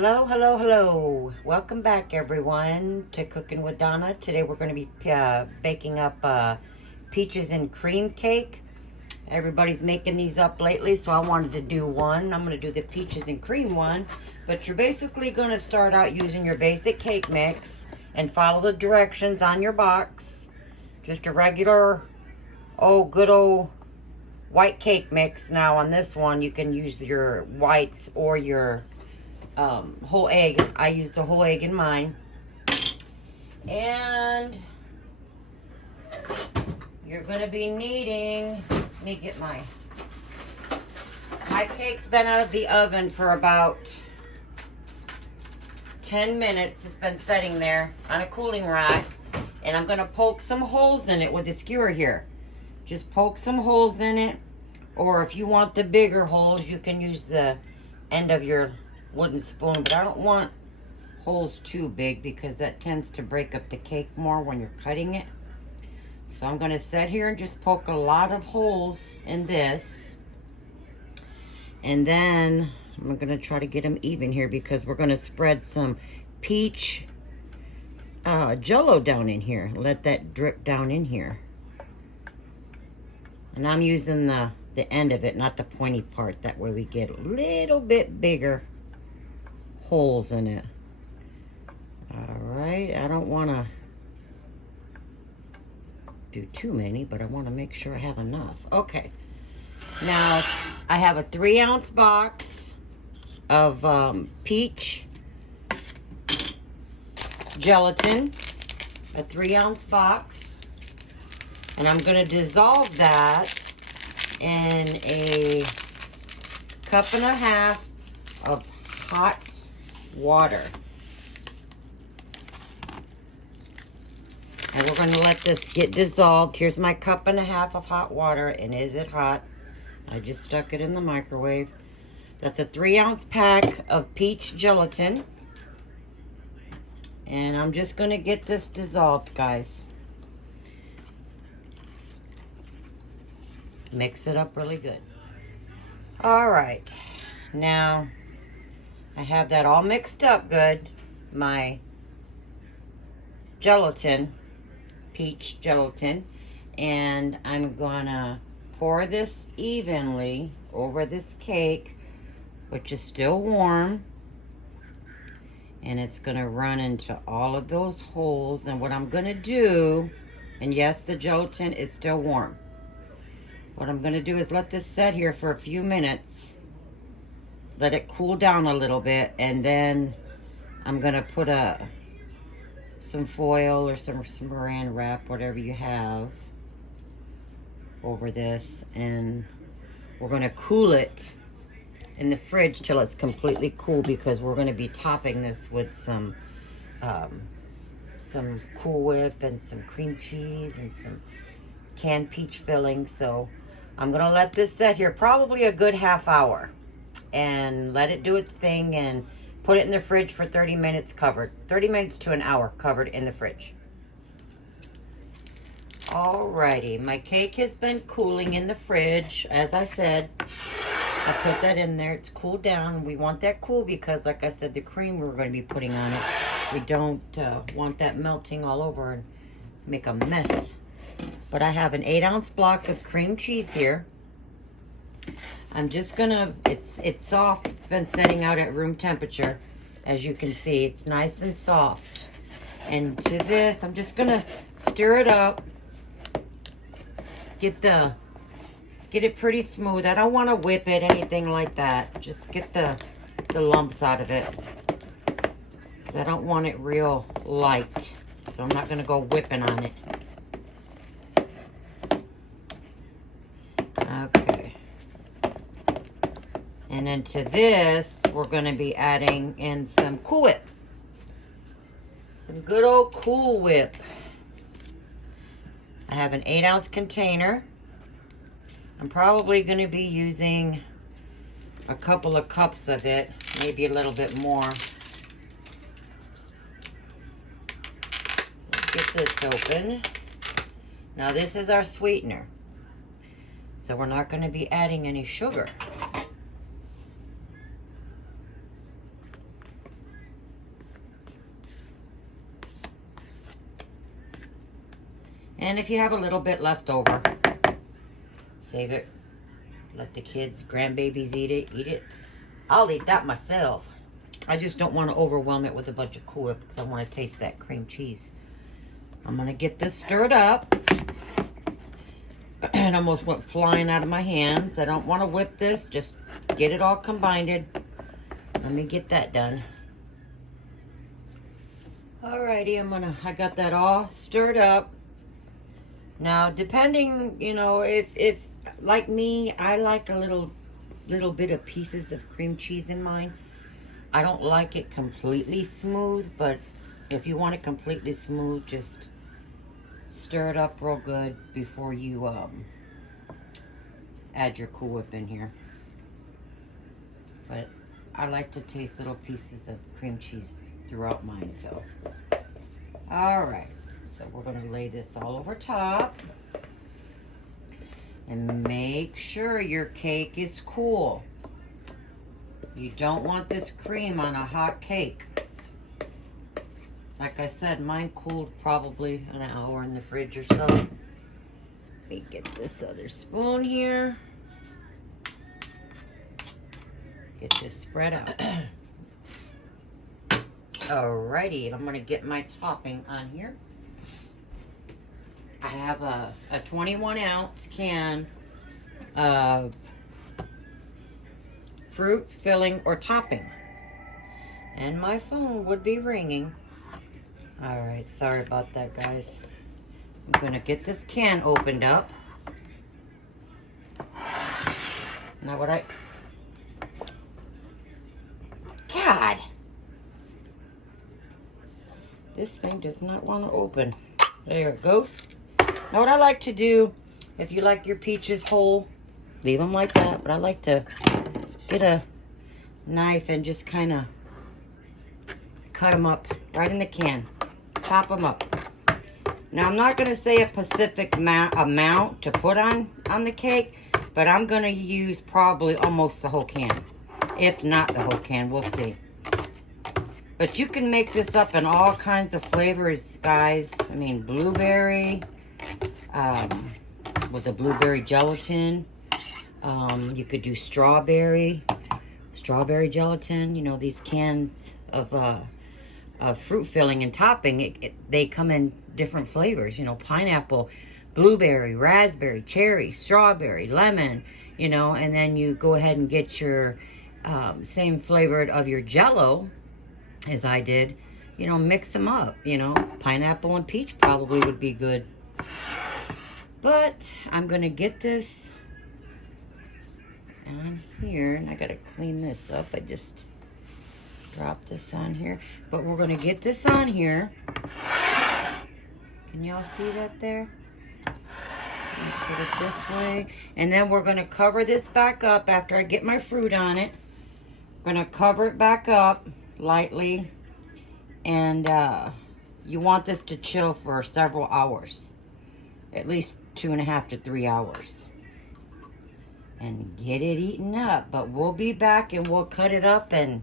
Hello, hello, hello. Welcome back, everyone, to Cooking with Donna. Today we're going to be baking up peaches and cream cake. Everybody's making these up lately, so I wanted to do one. I'm going to do the peaches and cream one. But you're basically going to start out using your basic cake mix and follow the directions on your box. Just a regular, good old white cake mix. Now on this one, you can use your whites or your whole egg. I used a whole egg in mine. And you're going to be needing, let me get my cake's been out of the oven for about 10 minutes. It's been sitting there on a cooling rack. And I'm going to poke some holes in it with the skewer here. Just poke some holes in it. Or if you want the bigger holes, you can use the end of your wooden spoon, but I don't want holes too big because that tends to break up the cake more when you're cutting it. So I'm going to sit here and just poke a lot of holes in this, and then I'm going to try to get them even here because we're going to spread some peach jello down in here. Let that drip down in here, and I'm using the end of it, not the pointy part. That way we get a little bit bigger holes in it. All right, I don't want to do too many, but I want to make sure I have enough. Okay, now I have a 3-ounce box of peach gelatin, a 3-ounce box, and I'm going to dissolve that in a 1.5 cups of hot water. And we're going to let this get dissolved. Here's my 1.5 cups of hot water, and is it hot? I just stuck it in the microwave. That's a 3-ounce pack of peach gelatin. And I'm just going to get this dissolved, guys. Mix it up really good. All right. Now, I have that all mixed up good. My gelatin, peach gelatin. And I'm gonna pour this evenly over this cake, which is still warm. And it's gonna run into all of those holes. And what I'm gonna do, and yes, the gelatin is still warm. What I'm gonna do is let this set here for a few minutes. Let it cool down a little bit, and then I'm gonna put some foil or some saran wrap, whatever you have, over this, and we're gonna cool it in the fridge till it's completely cool, because we're gonna be topping this with some Cool Whip and some cream cheese and some canned peach filling. So I'm gonna let this set here probably a good half hour and let it do its thing, and put it in the fridge for 30 minutes covered. 30 minutes to an hour covered in the fridge. Alrighty, my cake has been cooling in the fridge. As I said, I put that in there. It's cooled down. We want that cool because, like I said, the cream we're going to be putting on it, we don't want that melting all over and make a mess. But I have an 8-ounce block of cream cheese here. I'm just gonna, it's soft. It's been setting out at room temperature. As you can see, it's nice and soft. And to this, I'm just gonna stir it up. Get it pretty smooth. I don't want to whip it, anything like that. Just get the lumps out of it, because I don't want it real light. So I'm not gonna go whipping on it. Okay. And then to this, we're going to be adding in some Cool Whip. Some good old Cool Whip. I have an 8-ounce container. I'm probably going to be using a couple of cups of it, maybe a little bit more. Let's get this open. Now this is our sweetener. So we're not going to be adding any sugar. And if you have a little bit left over, save it. Let the kids, grandbabies eat it. I'll eat that myself. I just don't want to overwhelm it with a bunch of Cool Whip because I want to taste that cream cheese. I'm going to get this stirred up. It almost went flying out of my hands. I don't want to whip this. Just get it all combined. Let me get that done. Alrighty, I got that all stirred up. Now, depending, you know, if like me, I like a little bit of pieces of cream cheese in mine. I don't like it completely smooth, but if you want it completely smooth, just stir it up real good before you add your Cool Whip in here. But I like to taste little pieces of cream cheese throughout mine, so. All right, so we're gonna lay this all over top. And make sure your cake is cool. You don't want this cream on a hot cake. Like I said, mine cooled probably an hour in the fridge or so. Let me get this other spoon here. Get this spread out. Alrighty, and I'm gonna get my topping on here. I have a 21-ounce can of fruit filling or topping. And my phone would be ringing. All right, sorry about that, guys. I'm gonna get this can opened up. Now what God! This thing does not want to open. There it goes. Now what I like to do, if you like your peaches whole, leave them like that. But I like to get a knife and just kind of cut them up right in the can. Chop them up. Now I'm not going to say a specific amount to put on the cake, but I'm going to use probably almost the whole can. If not the whole can, we'll see. But you can make this up in all kinds of flavors, guys. I mean, blueberry, with the blueberry gelatin. You could do strawberry gelatin. You know, these cans of fruit filling and topping, they come in different flavors. You know, pineapple, blueberry, raspberry, cherry, strawberry, lemon, you know. And then you go ahead and get your same flavored of your Jell-O, as I did, you know, mix them up, you know. Pineapple and peach probably would be good. But I'm going to get this on here, and I got to clean this up. I just dropped this on here. But we're going to get this on here. Can y'all see that there? Put it this way. And then we're going to cover this back up after I get my fruit on it. I'm going to cover it back up lightly, and you want this to chill for several hours, at least 2.5 to 3 hours, and get it eaten up. But we'll be back and we'll cut it up and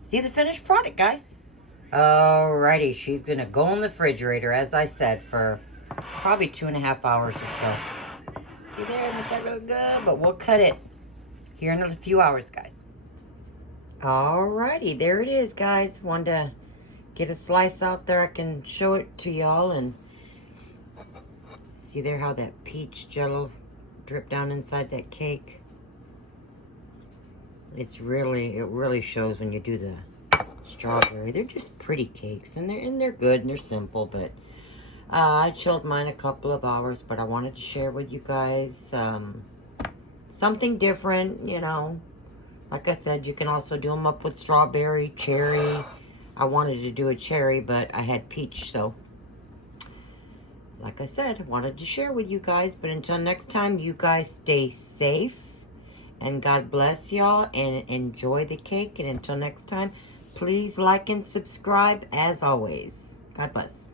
see the finished product, guys. Alrighty, she's gonna go in the refrigerator, as I said, for probably 2.5 hours or so. See there, make that real good. But we'll cut it here in a few hours, guys. Alrighty, there it is, guys. Wanted to get a slice out there. I can show it to y'all, and see there how that peach Jell-O dripped down inside that cake. It really shows when you do the strawberry. They're just pretty cakes, and they're good and they're simple. But I chilled mine a couple of hours, but I wanted to share with you guys something different, you know. Like I said, you can also do them up with strawberry, cherry. I wanted to do a cherry, but I had peach, so like I said, I wanted to share with you guys. But until next time, you guys stay safe, and God bless y'all, and enjoy the cake. And until next time, please like and subscribe as always. God bless.